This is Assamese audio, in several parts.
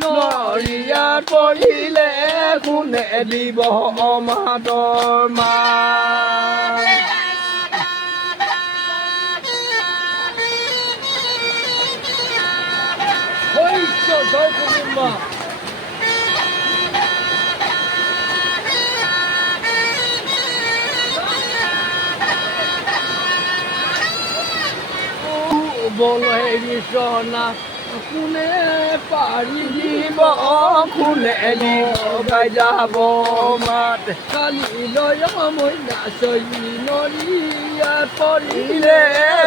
নৰিয়াত পৰিলে কোনে দিব অমাতৰ মান জয় কুটুম্বা বলে বিচনা কোনে পাৰি দিব কোনে লগাই যাব মাত কালিলৈ মই নাচি নৰিয়াত পৰিলে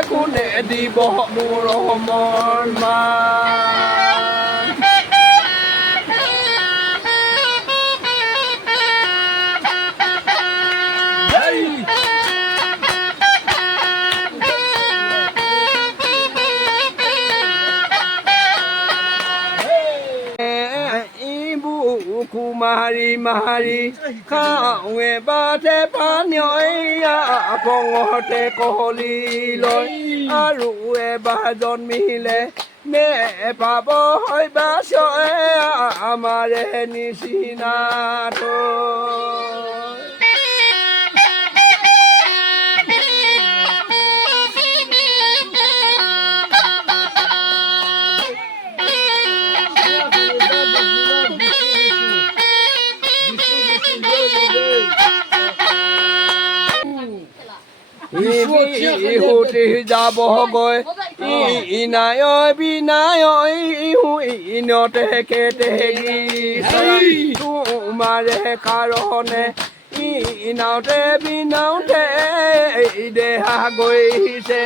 কোনে দিব মোৰ মন মান মাৰি মাৰি খাওঁৱে বাটে পানীয়া পঙতে কহলি লৈ আৰু এবাৰ জন্মিলে নেপাব হয়বা আমাৰে নিচিনাটো ইহুতি যাব গৈ ইনায় বিনায় ইনতে কেতেগি তোমাৰে কাৰণে ইনাওতে বিনাওতে দেহা গৈছে